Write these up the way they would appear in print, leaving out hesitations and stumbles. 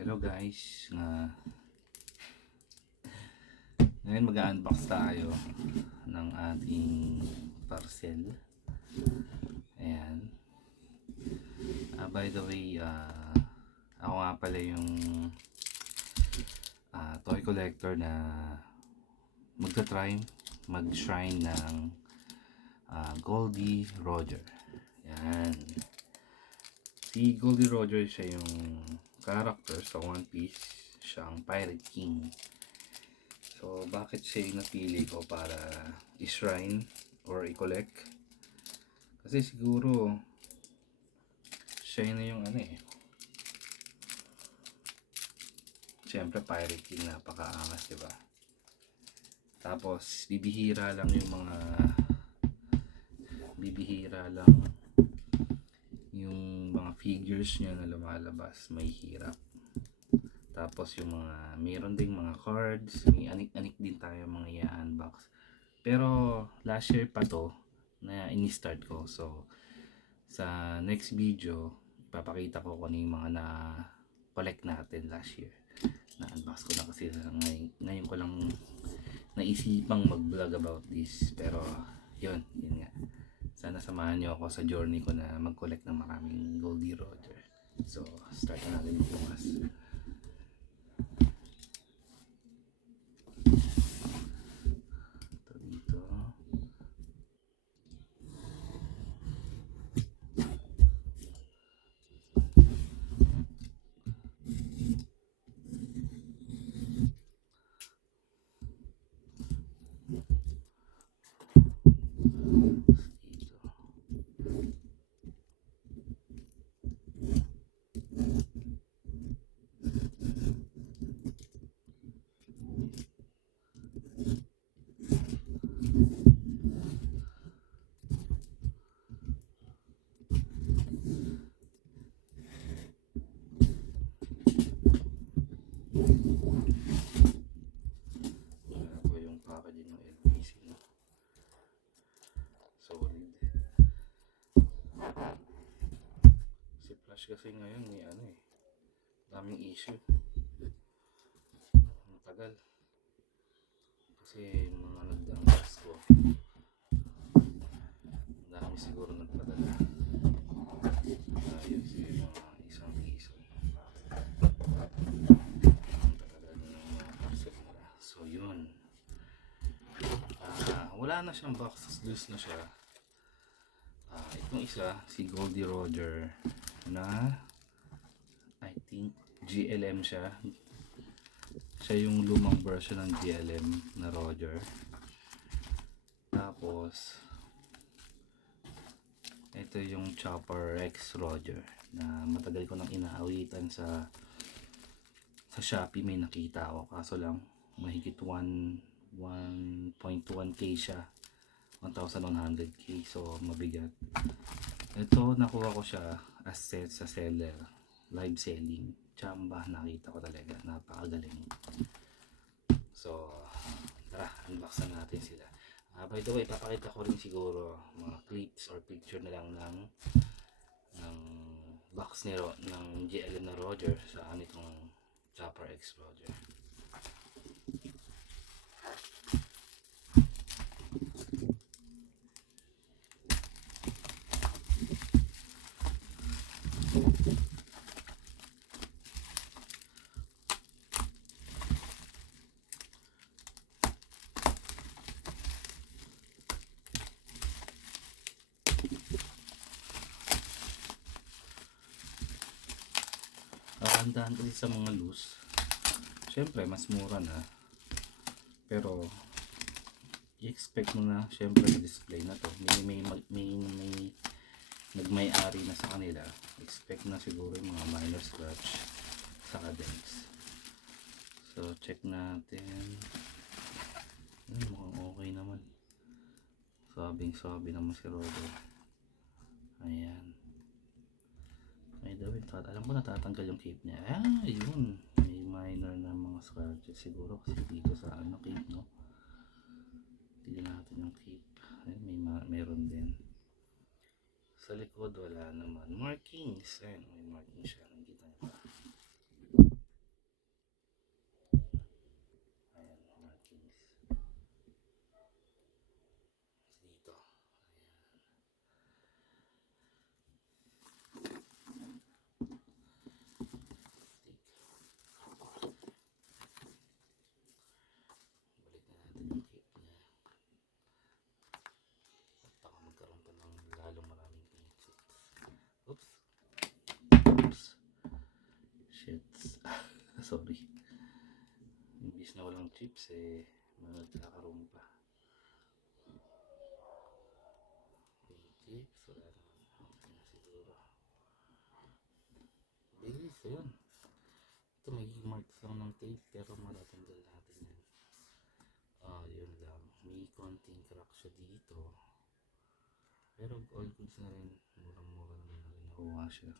Hello guys, ngayon mag-unbox tayo ng ating parcel. Ayan. By the way, ako nga pala yung toy collector na mag-shrine ng Goldie Roger. Ayan. Si Goldie Roger, siya yung character sa One Piece. Siya ang Pirate King. So, bakit siya yung napili ko para i-shrine or i-collect? Kasi siguro siya na yung siyempre Pirate King, napakaangas, diba? Tapos bibihira lang yung mga figures niya na lumalabas, may hirap. Tapos yung mayroon ding mga cards, may anik-anik din tayo mga i-unbox. Pero last year pa to na ini-start ko. So sa next video, ipapakita ko kung ano yung mga na-collect natin last year. Na-unbox ko na kasi ngayon ko lang naisipang mag-vlog about this. Pero yun nga. Sana samahan niyo ako sa journey ko na mag-collect ng maraming Goldie Roger. So start na natin bukas. Kasi ngayon may daming issue. Matagal. Kasi mga nagda-unbox ko, dami siguro nagpadala. Ayun yung mga isang piso. Ang tagal na ng mga parcel nila. So yun. Wala na siyang box. Loose na siya. Itong isa, si Goldie Roger na I think GLM siya. Siya yung lumang version ng GLM na Roger. Tapos ito yung Chopper X Roger na matagal ko nang inaawitan sa Shopee. May nakita ako, kaso lang mahigit 1.1k siya, 1,100k, so mabigat. Ito nakuha ko siya as set sa seller, live selling. Chamba, nakita ko talaga, napakagaling. So tara, unboxan natin sila. By the way, papakita ko rin siguro mga clips or picture na lang ng box ng GLM na Roger sa anitong Chopper X Roger. Kakandahan kasi sa mga loose, syempre mas mura na, pero i-expect mo na syempre sa display na to may nagmay-ari na sa kanila, expect na siguro yung mga minor scratch sa dents. So check natin. Mukhang okay naman, sabi naman si Roger. Ayan. By the way, alam ko natatanggal yung cape niya. Yun, may minor na mga scratches siguro kasi dito sa cape, no? Tignan natin yung cape. Ayun, meron din sa likod. Wala naman markings. Ayun, may markings siya, nakikita niyo pa. sorry. Imbis na walang chips eh, magkakaroon pa. Yung chips, wala naman. Okay na siguro. Bilis, yun. Ito may marks lang ng tape pero matatanggal natin yan. Yun lang. May konting crack siya dito. Pero all goods na rin. Murang-mura naman na rin nakuha siya.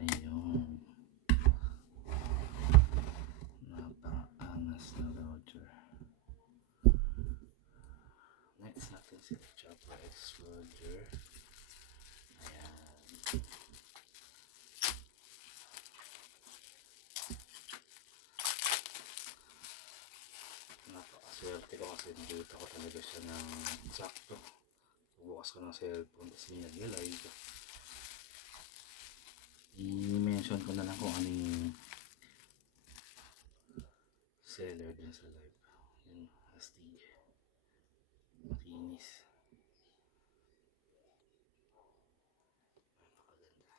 Ayun. Napaka-angas na Roger. Next natin si Chopper X Roger. Ayan. Napakaswerte ko kasi nakita ko talaga siya ng sakto. Bukas ko ng cellphone tapos may nag-live. I-mention ko na lang kung ano yung seller din sa live. Yung astig. Makinis. Napakaganda.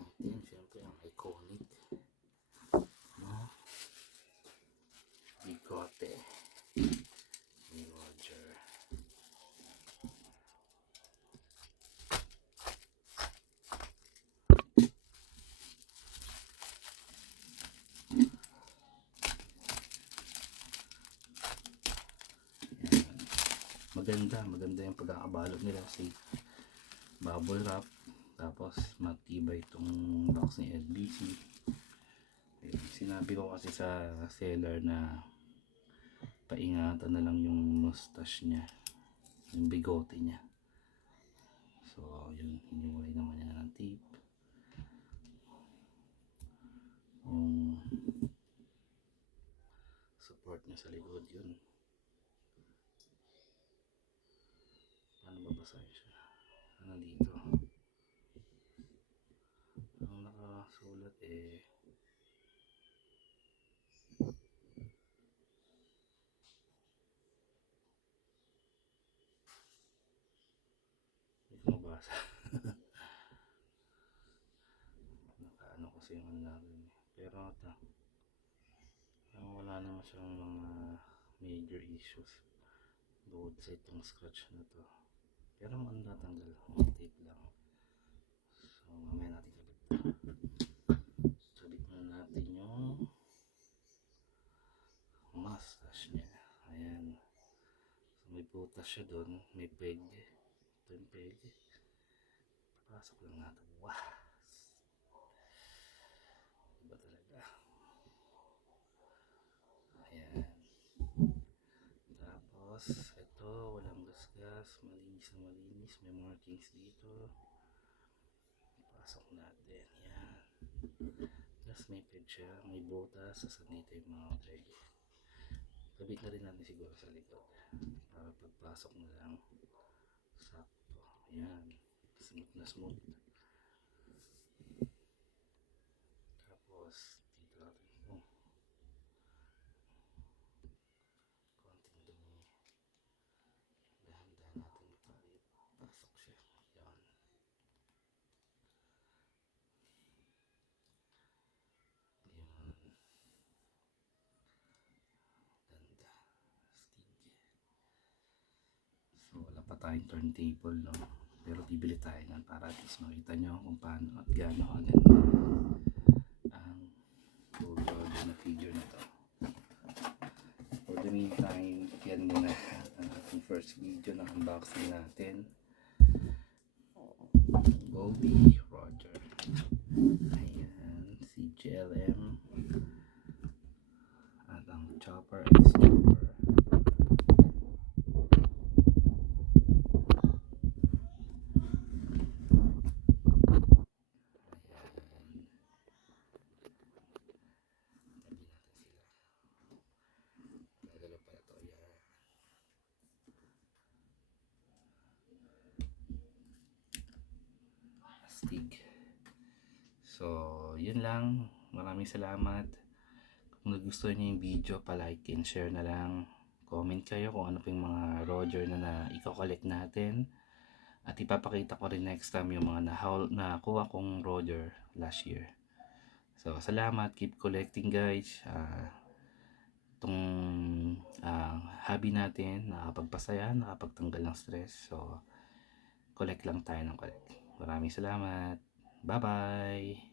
Natin syempre ang iconic. No? Bigote. Ni Roger. Maganda yung pagkakabalot nila, safe, bubble wrap, tapos matibay itong box ni LBC. Sinabi ko kasi sa seller na paingatan na lang yung mustache niya, yung bigote niya. So yun, hiniwalay naman niya ng tape. Yung support niya sa likod, yun. Paano babasahin siya? Ano dito? Ang nakasulat eh hindi ko mabasa. Nakaano kasi yung ano natin eh. Pero ito, wala naman siyang mga major issues bukod sa itong scratch na to. Pero ang natanggal, tape lang. So mamaya natin kabit. Kabit na natin yung mustache niya. Ayan. So may butas siya doon, may peg. Ito yung peg. Papasok lang natin. Wow! Iba talaga. Ayan. Tapos ito, walang gasgas, malinis na malinis. May markings dito. Pasok natin. Yan. Tapos may peg siya, may butas. Sasanito yung mga peg. Kabit na rin natin siguro sa likod. Para pagpasok na lang. Sakto. Yan. Smooth na smooth. Tapos dito natin. Konting dumi. Dahan-dahan natin pasok siya. Yan. Yan. Ganda. Astig. So wala pa tayong turntable, no? Pero bibili tayo nan para at least makita nyo kung paano at gaano kaganda ang full Roger na figure na to. For the meantime, yan muna ang ating first video na unboxing natin. Goldie Roger. Ayan, si GLM at ang Chopper X Chopper. Astig. So, yun lang. Maraming salamat. Kung nagustuhan niyo yung video, pa-like and share na lang. Comment kayo kung ano pa yung mga Roger na i-collect natin. At ipapakita ko rin next time yung mga nakuha kong Roger last year. So, salamat. Keep collecting guys. Itong hobby natin, nakapagpasaya, nakapagtanggal ng stress. So, collect lang tayo ng collect. Maraming salamat. Bye-bye!